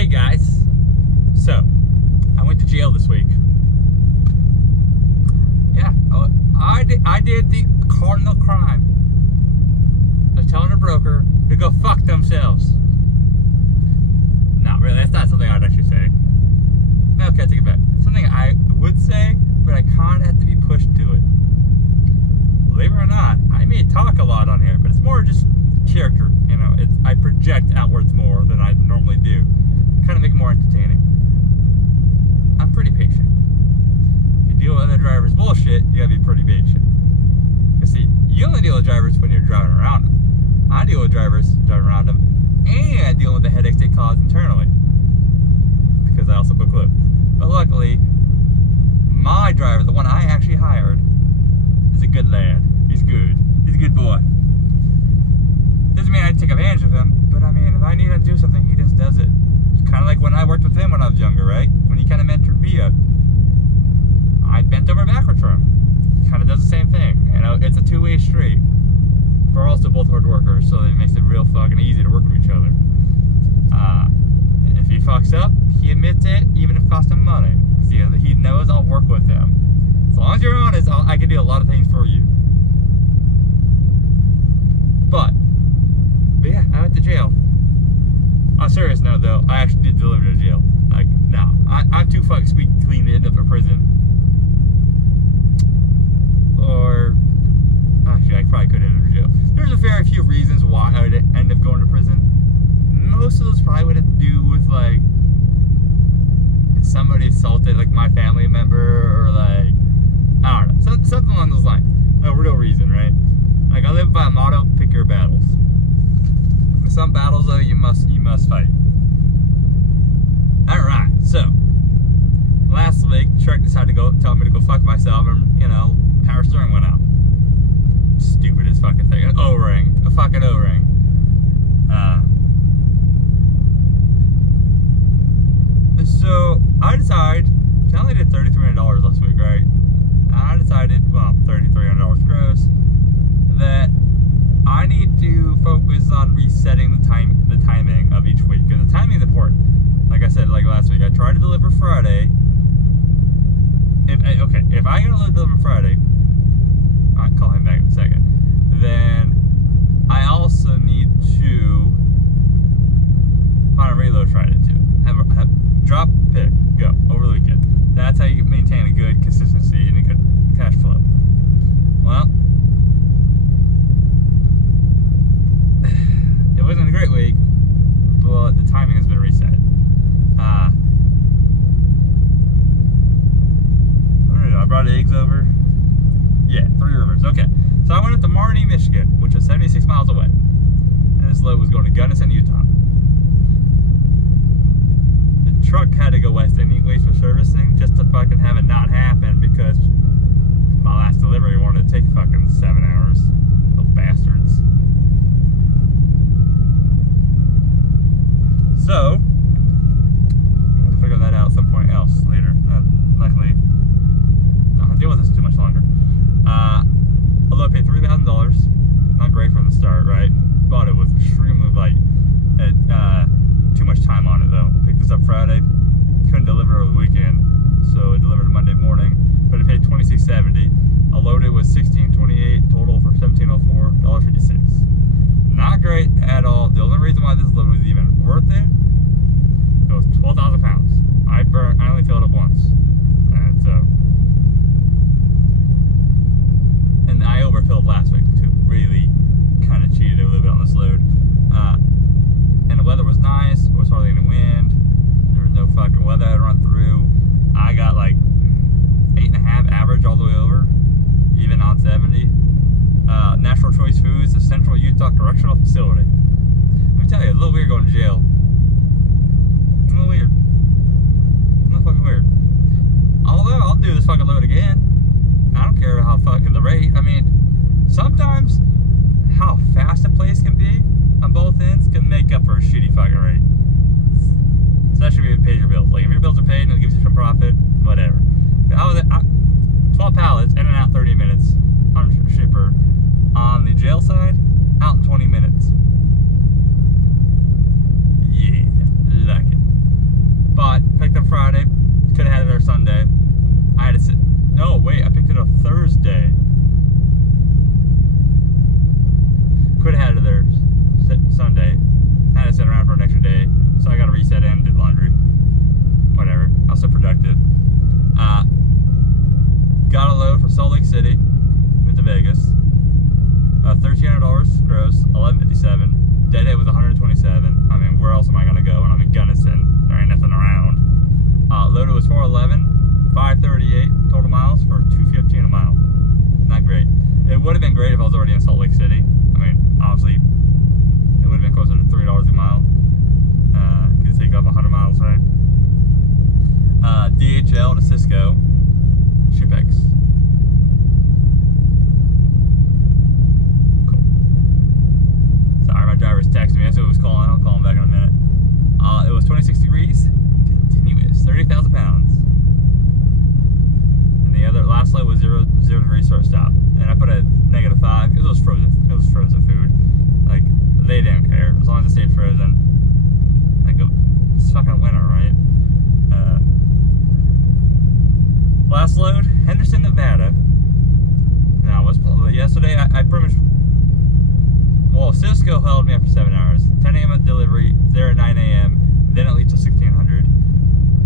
Hey guys, so I went to jail this week. Yeah, I did the cardinal crime of telling a broker to go fuck themselves. Not really, that's not something I'd actually say. No, okay, I take it back. It's something I would say, but I kind of have to be pushed to it. Believe it or not, I may talk a lot on here, but it's more just character. You know, I project outwards more than I normally do. Kind of make it more entertaining. I'm pretty patient. If you deal with other drivers' bullshit, you gotta be pretty patient. Because see, you only deal with drivers when you're driving around them. I deal with drivers driving around them and dealing with the headaches they cause internally. Because I also book loads. But luckily, my driver, the one I actually hired, is a good lad. He's good. He's a good boy. Doesn't mean I take advantage of him, but I mean, if I need him to do something, he just does it. It's kind of like when I worked with him when I was younger, right? When he kind of mentored me up. I bent over backwards for him. He kind of does the same thing. You know, it's a two-way street. We're also both hard workers, so it makes it real fucking easy to work with each other. If he fucks up, he admits it, even if it costs him money. See, he knows I'll work with him. As long as you're honest, I can do a lot of things for you. But yeah, I went to jail. On a serious note, though, I actually did deliver to jail. Like, no, I'm too fucking squeaky clean to end up in prison. Or, actually, I probably could end up in jail. There's a very few reasons why I would end up going to prison. Most of those probably would have to do with, like, if somebody assaulted, like, my family member, or, like, I don't know, something along those lines. No real reason, right? Like, I live by a motto, pick your battles. Some battles, though, you must fight. Alright, so last week, Shrek decided to tell me to go fuck myself, and, you know, power steering went out. Stupidest fucking thing. An O-ring. A fucking O-ring. So I decided, I only did $3,300 last week, right? I decided, well, $3,300 gross, that I need to focus on resetting the timing of each week, because the timing is important. Like I said, like last week, I tried to deliver Friday. If I'm gonna deliver Friday, I'll call him back in a second. Then I also need to find a reload Friday too. Have drop, pick, go over the weekend. That's how you maintain a good consistency and a good cash flow. Well, it wasn't a great week, but the timing has been reset. I brought eggs over. Yeah, 3 Rivers. Okay. So I went up to Martigny, Michigan, which is 76 miles away. And this load was going to Gunnison, Utah. The truck had to go west anyways for servicing, just to fucking have it not happen, because my last delivery wanted to take fucking 7 hours. Little bastards. So, I have to figure that out at some point else later. Luckily, I don't deal with this too much longer. Although I paid $3,000, not great from the start, right? But it was extremely light. Too much time on it though. Picked this up Friday, couldn't deliver over the weekend, so it delivered Monday morning. But I paid $26.70. A loaded was $16.28, total for $17.04, $1.56. Not great at all. The only reason why this load was even worth it was 12,000 pounds. I only filled up once. And so, and I overfilled last week too. Really kind of cheated a little bit on this load. And the weather was nice. There was hardly any wind. There was no fucking weather I had run through. I got like 8.5 average all the way over, even on 70. Natural Choice Foods, the Central Utah Correctional Facility. Let me tell you, a little weird going to jail. A little weird. A little fucking weird. Although, I'll do this fucking load again. I don't care how fucking the rate. I mean, sometimes how fast a place can be on both ends can make up for a shitty fucking rate. Especially if you pay your bills. Like, if your bills are paid and it gives you some profit, whatever. 12 pallets, in and out 30 minutes on shipper. On the jail side, out in 20 minutes. Yeah, like it. Sunday. I had to sit. No, wait, I picked it up Thursday. Could have had it there Sunday. Had to sit around for an extra day, so I got to reset and did laundry. Whatever. I was still productive. Got a load from Salt Lake City went to Vegas. $1,300 gross, $1,157. Deadhead was $127. I mean, where else am I gonna go when I'm in Gunnison? There ain't nothing around. Loaded was 411, 538 total miles for $215 a mile. Not great. It would have been great if I was already in Salt Lake City. I mean, obviously, it would have been closer to $3 a mile. Could take up 100 miles, right? DHL to Cisco, ShipX. Cool. Sorry, my driver's texting me. I said he was calling. I'll call him back in a minute. It was 26 degrees, continuous, 30,000 pounds. And the other last load was 0 degrees start stop. And I put a -5. It was frozen. It was frozen food. Like, they didn't care as long as it stayed frozen. Like, it's fucking winter, right? Last load, Henderson, Nevada. Now, yesterday I pretty much. Well, Cisco held me up for 7 hours. 10 a.m. at delivery, there at 9 a.m. Then it leaves to 1600.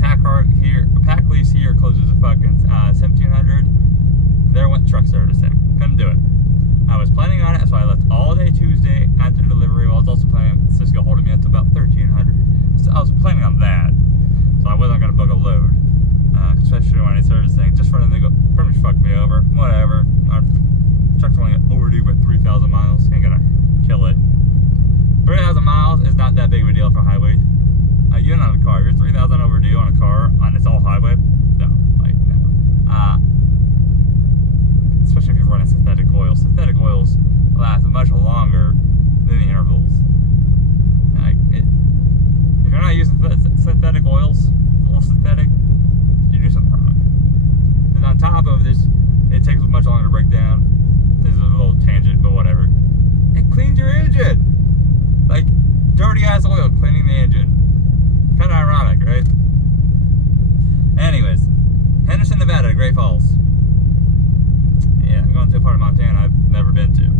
Pack lease here closes at fucking 1700. There went truck servicing. Couldn't do it. I was planning on it, so I left all day Tuesday after delivery. I was also planning on Cisco holding me up to about 1300. So I was planning on that. So I wasn't going to book a load. Especially when I need servicing. Just for them to go, pretty much fuck me over. Whatever. Our truck's only overdue by 3,000 miles. Ain't gonna kill it. 3,000 miles is not that big of a deal for a highway. Even on a car, if you're 3,000 overdue on a car and it's all highway, no. Especially if you're running synthetic oils. Synthetic oils last much longer than the intervals. If you're not using synthetic oils, full synthetic, you do something wrong. And on top of this, it takes much longer to break down. This is a little tangent, but whatever. It cleans your engine. Like dirty ass oil cleaning the engine. Kind of ironic, right? Anyways, Henderson, Nevada, Great Falls. Yeah, I'm going to a part of Montana I've never been to.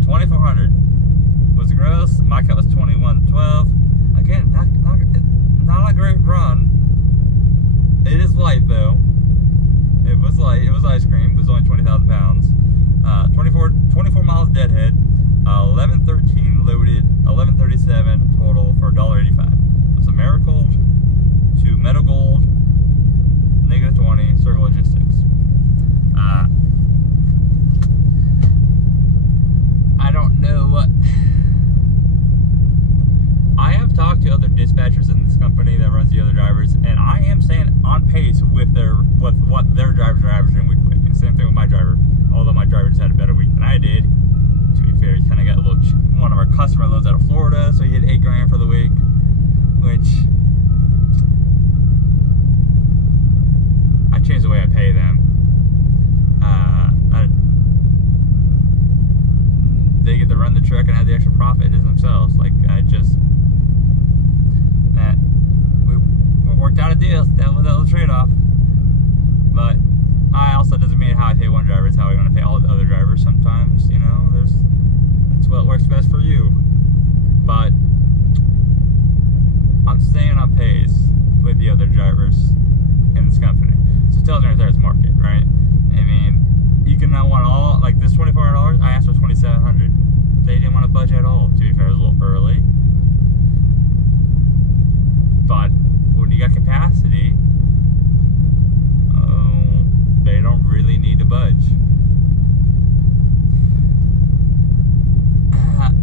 2,400 was the gross. My cut was 2112. Again, not a great run. It is light though. It was light. It was ice cream. It was only 20,000 pounds. 24 miles deadhead. 1113 loaded. 1137 total for $1.85. It's Americold to Meadow Gold. -20. Circle Logistics. I don't know what. I have talked to other dispatchers in this company that runs the other drivers, and I am staying on pace with what their drivers are averaging weekly. And same thing with my driver, although my driver just had a better week than I did. To be fair, he kind of got a little. One of our customer loads out of Florida, so he had $8 grand for the week, which I changed the way I pay them. They get to run the truck and have the extra profit as themselves. Like we worked out a deal. That was a trade-off. But I also doesn't mean how I pay one driver is how I'm going to pay all the other drivers. Sometimes, that's what works best for you. But I'm staying on pace with the other drivers in this company. So it tells me right there it's market, right? I mean, you can now want all, like this $2,400, I asked for $2,700. They didn't want to budge at all. To be fair, it was a little early. But when you got capacity, they don't really need to budge.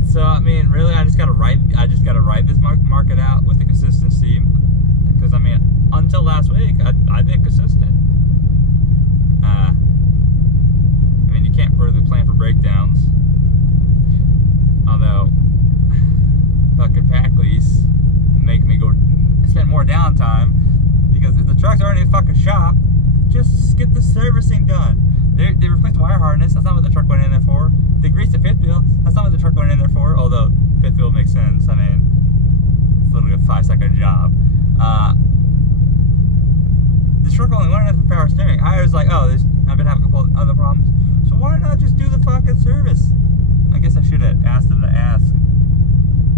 So I mean, really, I just gotta ride this market out with the consistency. Because I mean, until last week, I've been consistent. I mean, you can't really plan for breakdowns. Although, fucking pack lease make me go spend more downtime, because if the truck's already in fucking shop, just get the servicing done. They replaced wire harness. That's not what the truck went in there for. They greased the fifth wheel. That's not what the truck went in there for. Although fifth wheel makes sense. I mean, it's literally a 5-second job. The truck only wanted for power steering. I was like, oh, I've been having a couple of other problems. So why not just do the fucking service? I guess I should have asked them to ask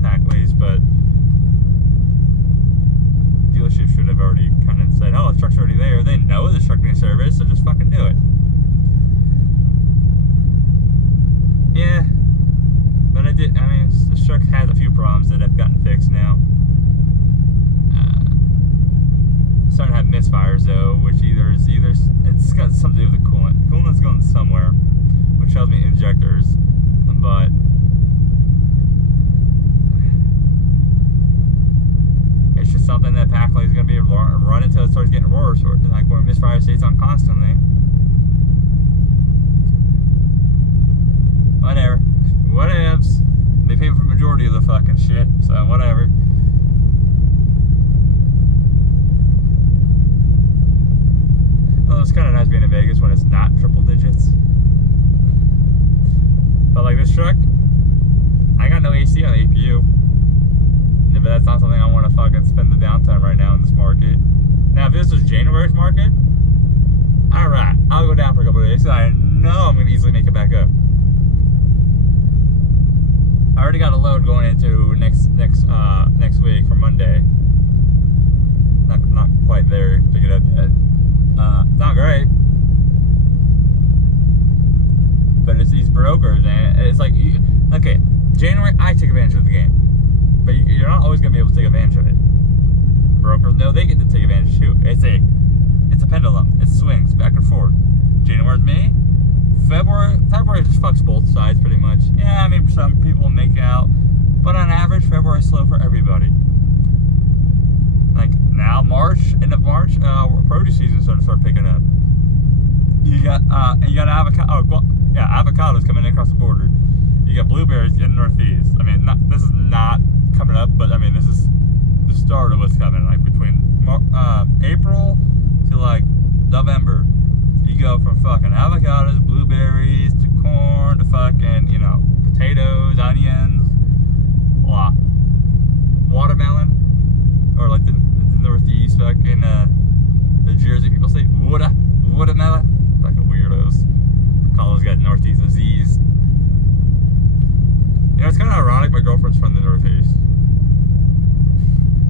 Packways, but dealership should have already kind of said, oh, the truck's already there. They know the truck needs service, so just fucking do it. Yeah. But I mean, the truck has a few problems that have gotten fixed now. Starting to have misfires though, which it's got something to do with the coolant. Coolant's going somewhere, which tells me injectors, but it's just something that Packways is going to be able to run until it starts getting worse, or like where misfire stays on constantly. Whatever. Whatevs. They pay for the majority of the fucking shit, so whatever. Well, it's kind of nice being in Vegas when it's not triple digits. But like this truck, I got no AC on the APU. Yeah, but that's not something I want to fucking spend the downtime right now in this market. Now, if this was January's market, alright, I'll go down for a couple of days. So I know I'm going to easily make it back up. I already got a load going into next week for Monday. Not quite there to pick it up yet. Not great, but it's these brokers, and it's like, okay, January I took advantage of the game, but you're not always gonna be able to take advantage of it. Brokers know they get to take advantage too. It's a pendulum. It swings back and forth. January's me. February just fucks both sides pretty much. Yeah, I mean some people make out, but on average February's slow for everybody. Like now, end of March, produce season started to start picking up. You got avocado. Avocados coming in across the border. You got blueberries in the Northeast. I mean, this is not coming up, but I mean, this is the start of what's coming. Like between April to like November, you go from fucking avocados, blueberries to corn to fucking potatoes, onions, watermelon. Or like the Northeast, fucking the Jersey people say watermelon. Fucking weirdos. Call those guys Northeast disease. It's kind of ironic. My girlfriend's from the Northeast,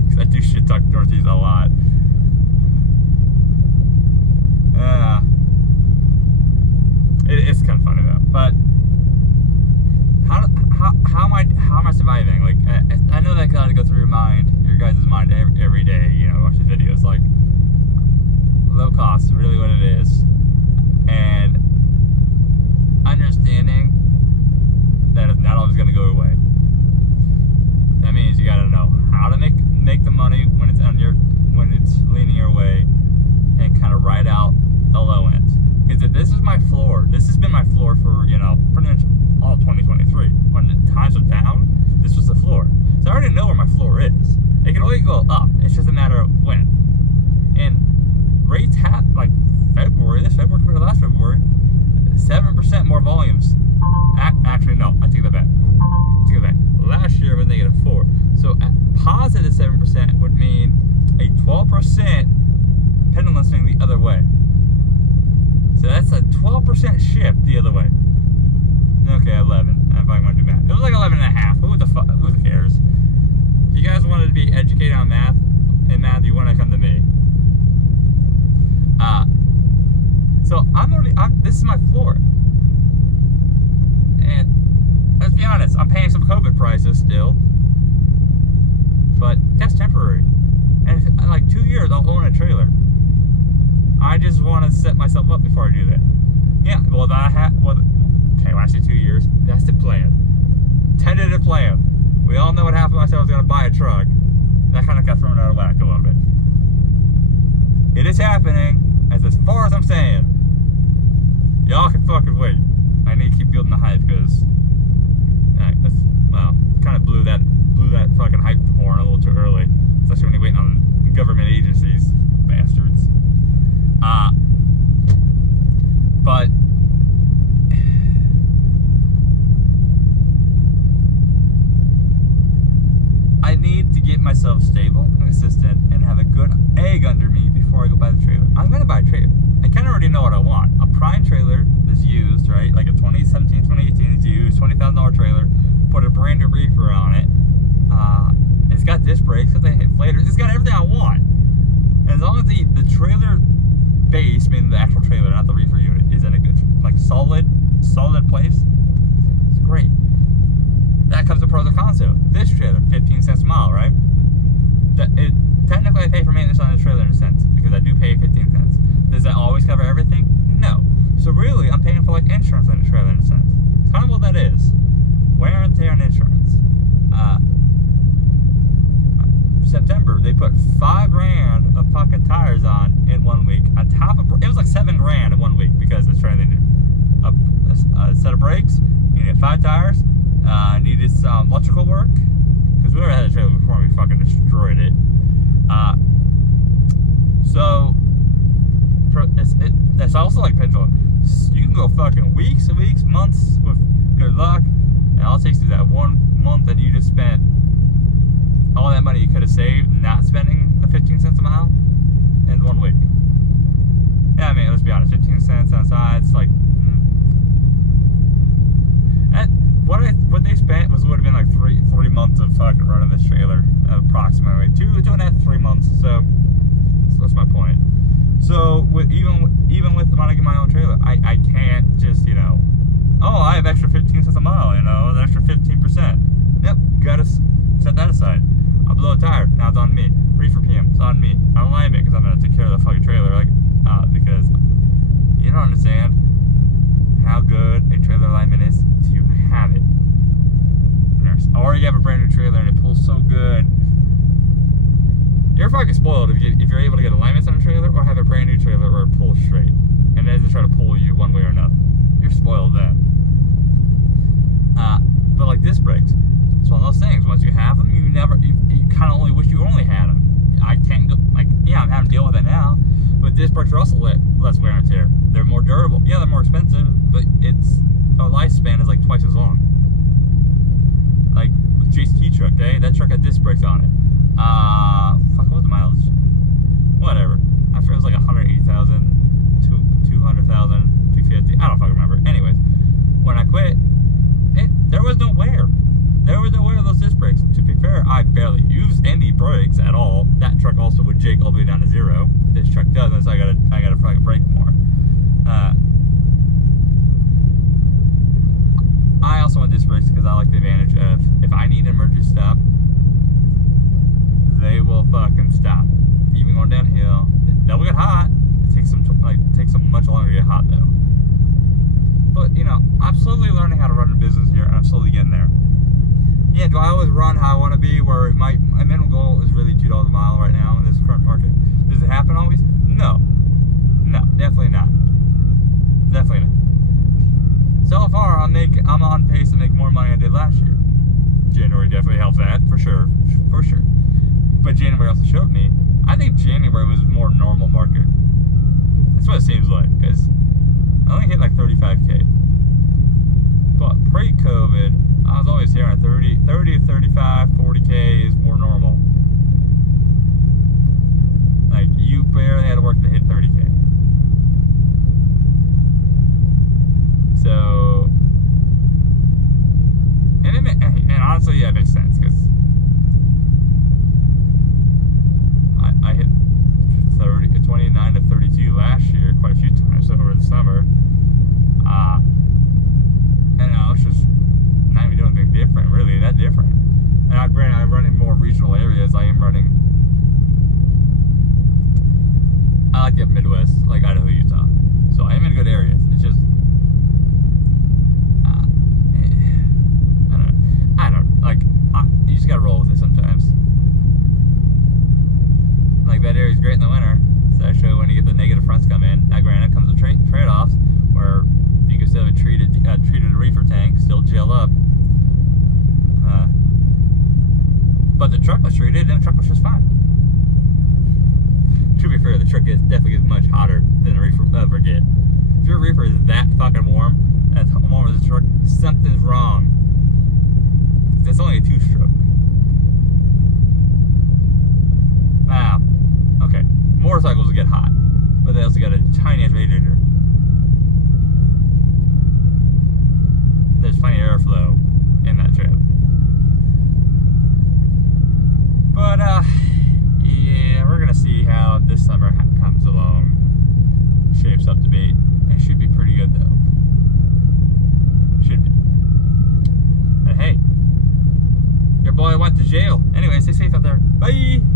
because I do shit talk Northeast a lot. It's kind of funny though. But how am I surviving? Like I know that got to go through your guys' mind every day. Watch the videos. Like low cost, really what it is, and understanding that it's not always going to go away. That means you got to know how to make the money when it's leaning your way, and kind of ride out the low end. Because if this is my floor, this has been my floor for pretty much all 2023. When the times are down, this was the floor. So I already know where my floor is. It can only go up. It's just a matter of when. And rates have, like this February compared to last February, 7% more volumes. Actually, no, I take that back. Last year was -4. So a positive 7% would mean a 12% pendulum swing the other way. So that's a 12% shift the other way. Okay, 11. If I want to do math, it was like 11.5. Who cares? If you guys wanted to be educated on math, you want to come to me. So this is my floor, and let's be honest, I'm paying some COVID prices still, but that's temporary. And in like 2 years, I'll own a trailer. I just want to set myself up before I do that. Yeah, well, when I say 2 years, that's the plan. Tentative plan. We all know what happened when I said I was going to buy a truck. That kind of got thrown out of whack a little bit. It is happening, as far as I'm saying. Y'all can fucking wait. I need to keep building the hype, because kind of blew that fucking hype horn a little too early. Especially when you're waiting on government agencies. Bastards. But I need to get myself stable and consistent and have a good egg under me before I go buy the trailer. I'm gonna disc brakes, it's got the inflators, it's got everything I want. And as long as the trailer base, meaning the actual trailer, not the reefer unit, is in a good, like, solid place, it's great. That comes to pros and cons though. This trailer, 15 cents a mile, right? Technically I pay for maintenance on the trailer in a sense, because I do pay 15 cents. Does that always cover everything? No. So really, I'm paying for like insurance on the trailer in a sense. It's kind of what that is. Wear and tear on insurance. September, they put $5,000 of fucking tires on in 1 week. On top of, it was like $7,000 in 1 week because it's trying to do a set of brakes. You needed 5 tires. Needed some electrical work because we already had a trailer before and we fucking destroyed it. So it's also like pendulum. You can go fucking weeks and weeks, months with good luck, and all it takes is that 1 month that you just spent all that money you could have saved not spending the 15 cents a mile in 1 week. Yeah, I mean, let's be honest, 15 cents on sides, like, what they spent would have been like three months of fucking running this trailer, approximately 2.5 to 3 months. So that's my point. So even with when I get my own trailer, I can't just, oh, I have extra 15 cents a mile, an extra 15%. Yep, gotta set that aside. I blow a tire, now it's on me. Reefer PM, it's on me. I don't like it because I'm gonna take care of the fucking trailer, because you don't understand how good a trailer alignment is till you have it. Or you have a brand new trailer and it pulls so good. You're fucking spoiled if you're able to get alignments on a trailer or have a brand new trailer or pull straight and it doesn't try to pull you one way or another. You're spoiled then. But like disc brakes, it's one of those things. Once you have them, you kind of only wish you only had them. I can't go, I'm having to deal with it now, but disc brakes are also less wear and tear. They're more durable. Yeah, they're more expensive, but a lifespan is like twice as long. Like with JCT truck, okay? That truck had disc brakes on it. What was the mileage? Whatever. I forget it was like 180,000, 200,000, 250. I don't fucking remember. Anyways, when I quit, there was no wear. There was no wear of those disc brakes. To be fair, I barely used any brakes at all. That truck also would jig all the way down to 0. This truck doesn't, so I gotta fucking brake more. I also want disc brakes because I like the advantage of if I need an emergency stop, they will fucking stop. Even going downhill, they'll get hot. It takes them much longer to get hot though. But I'm slowly learning how to run a business here, and I'm slowly getting there. Yeah, do I always run how I want to be? Where my minimum goal is really $2 a mile right now in this current market. Does it happen always? No, definitely not. Definitely not. So far, I'm on pace to make more money than I did last year. January definitely helps that, for sure. But January also showed me, I think January was a more normal market. That's what it seems like, because I only hit like 35K. But pre-COVID, I was always hearing 30 to 35, 40K is more normal. Like, you barely had to work to hit 30K. So, and honestly, yeah, it makes sense because I hit 29 to 32 last year quite a few times over the summer. And it's just not even doing anything different, really, that different. And I run in more regional areas. I like the Midwest, like Idaho, Utah. So I am in good areas. It's just, you just gotta roll with it sometimes. Like, that area's great in the winter. It's actually when you get the negative fronts come in. Now, granted, it comes with trade-offs where you can still have a treated reefer tank, still gel up. But the truck was treated, and the truck was just fine. To be fair, the truck definitely gets much hotter than a reefer will ever get. If your reefer is that fucking warm, as warm as the truck, something's wrong. It's only a 2-stroke. Wow. Okay. Motorcycles get hot, but they also got a tiny ass radiator. There's plenty of airflow in that trip. But gonna see how this summer comes along, shapes up to be. It should be pretty good though. Should be. And hey, your boy went to jail. Anyway, stay safe out there. Bye.